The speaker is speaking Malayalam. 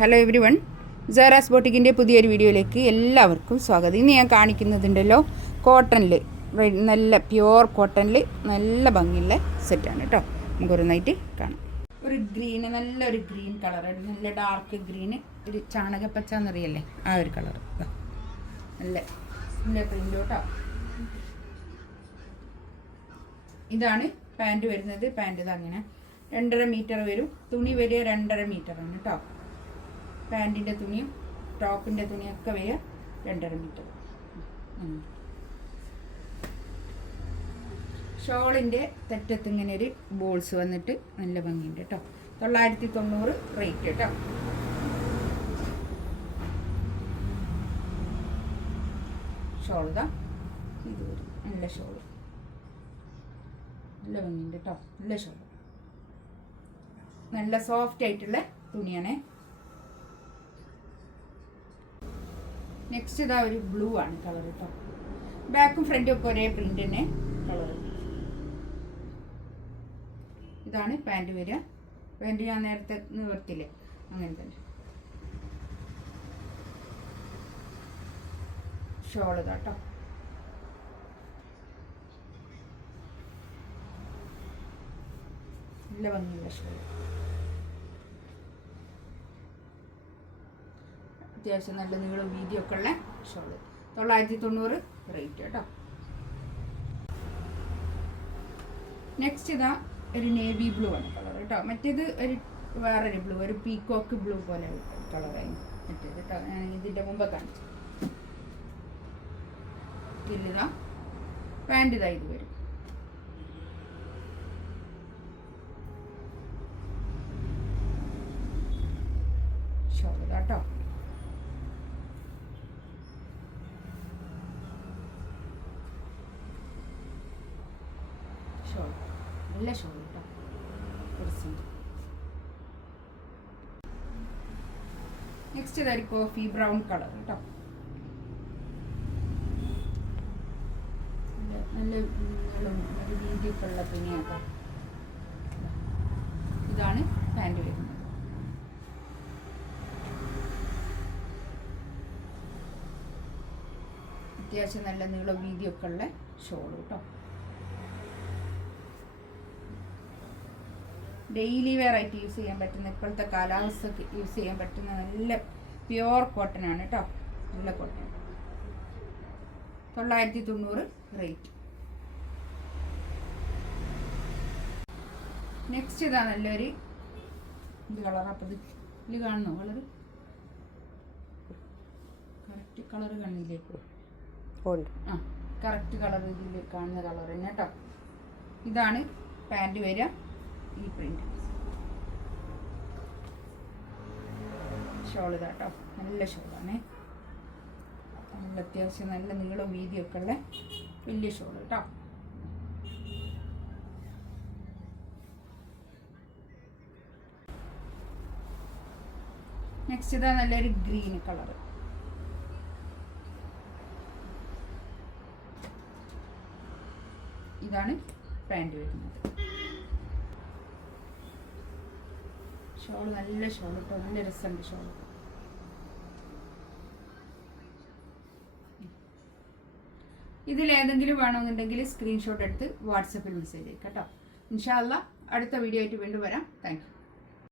ഹലോ എവരി വൺ, സാറാസ് ബോട്ടിക്കിൻ്റെ പുതിയൊരു വീഡിയോയിലേക്ക് എല്ലാവർക്കും സ്വാഗതം. ഇന്ന് ഞാൻ കാണിക്കുന്നതുണ്ടല്ലോ കോട്ടണിൽ, നല്ല പ്യുവർ കോട്ടണിൽ നല്ല ഭംഗിയുള്ള സെറ്റാണ് കേട്ടോ. നമുക്കൊരുന്നായിട്ട് കാണാം. ഒരു ഗ്രീന്, നല്ലൊരു ഗ്രീൻ കളർ, നല്ല ഡാർക്ക് ഗ്രീന്, ഒരു ചാണകപ്പച്ച എന്നറിയല്ലേ ആ ഒരു കളർ. നല്ല നല്ല പ്രിൻ്റ് കേട്ടോ. ഇതാണ് പാൻറ്റ് വരുന്നത്. പാൻറ്റ് ഇതങ്ങനെ 2.5 മീറ്റർ വരും. തുണി വരിക 2.5 മീറ്ററാണ് കേട്ടോ. പാൻറ്റിൻ്റെ തുണിയും ടോപ്പിൻ്റെ തുണിയൊക്കെ വരിക 2.5 മീറ്റർ. ഷോളിൻ്റെ തെറ്റത്ത് ഇങ്ങനെ ഒരു ബോൾസ് വന്നിട്ട് നല്ല ഭംഗിയുണ്ട് കേട്ടോ. 990 റേറ്റ് കേട്ടോ. ഷോൾ ഇതാ ഇത് വരും. നല്ല ഷോള്, നല്ല ഭംഗിയുണ്ട് കേട്ടോ. നല്ല ഷോൾ, നല്ല സോഫ്റ്റ് ആയിട്ടുള്ള തുണിയാണേ. നെക്സ്റ്റ് ഇതാ ഒരു ബ്ലൂ ആണ് കളർ കേട്ടോ. ബാക്കും ഫ്രണ്ടും ഒക്കെ ഒരേ പ്രിന്റ് തന്നെ കളർ. ഇതാണ് പാൻറ് വരിക. പാൻറ് ഞാൻ നേരത്തെ നിവർത്തില്ലേ, അങ്ങനെ തന്നെ. ഷോൾ ഇതാ കേട്ടോ. നല്ല ഭംഗിയുള്ള ഷോൾ, അത്യാവശ്യം നല്ല നീളം വീതിയൊക്കെ ഉള്ള ഷോള്. 990 റേറ്റ് കേട്ടോ. നെക്സ്റ്റ് ഇതാ ഒരു നേവി ബ്ലൂ ആണ് കളർ കേട്ടോ. മറ്റേത് ഒരു വേറൊരു ബ്ലൂ, ഒരു പീക്കോക്ക് ബ്ലൂ പോലെ കളറായി മറ്റേത് കേട്ടോ. ഞാൻ ഇതിൻ്റെ മുമ്പ് കാണിച്ചു. ഇതിലിതാ പാൻറ് ഇതാ ഇത് വരും. ഷോൾ ഇതാ കേട്ടോ. ഷോൾ നല്ല ഷോൾ കേട്ടോ. നെക്സ്റ്റ് ഇതൊരു കോഫി ബ്രൗൺ കളർ കേട്ടോ. നല്ല ഒരു രീതിയൊക്കെ ഉള്ള തുണിയാട്ടോ. ഇതാണ് പാൻറ് വരുന്നത്. അത്യാവശ്യം നല്ല നീളം വീതിയൊക്കെ ഉള്ള ഷോൾ കേട്ടോ. ഡെയിലി വെയർ ആയിട്ട് യൂസ് ചെയ്യാൻ പറ്റുന്ന, ഇപ്പോഴത്തെ കാലാവസ്ഥക്ക് യൂസ് ചെയ്യാൻ പറ്റുന്ന നല്ല പ്യുവർ കോട്ടൺ ആണ് കേട്ടോ. നല്ല കോട്ടൺ. 990 റേറ്റ്. നെക്സ്റ്റ് ഇതാ നല്ലൊരു ഇത് കളർ. അപ്പോൾ ഇതിൽ കാണുന്നോ കളർ? കറക്റ്റ് കളർ കണ്ണിലേക്ക് ആ കറക്റ്റ് കളർ ഇതിൽ കാണുന്ന കളർ തന്നെ കേട്ടോ. ഇതാണ് പാൻറ് വരിക. ഈ പ്രിന്റ് ഷോൾ ഇതാട്ടോ. നല്ല ഷോളാണേ. നല്ല അത്യാവശ്യം നല്ല നീളം വീതിയൊക്കെ ഉള്ള വലിയ ഷോൾ കേട്ടോ. നെക്സ്റ്റ് ഇതാ നല്ലൊരു ഗ്രീൻ കളർ. ഇതാണ് പാൻറ് വരുന്നത്. ഷോൾ നല്ല ഷോൾ കേട്ടോ. നല്ല രസമുണ്ട് ഷോൾ. ഇതിലേതെങ്കിലും വേണമെന്നുണ്ടെങ്കിൽ സ്ക്രീൻഷോട്ട് എടുത്ത് വാട്സപ്പിൽ മെസ്സേജ് അയക്കാം കേട്ടോ. ഇൻഷാ അല്ലാഹ് അടുത്ത വീഡിയോ ആയിട്ട് വീണ്ടും വരാം. Thank you.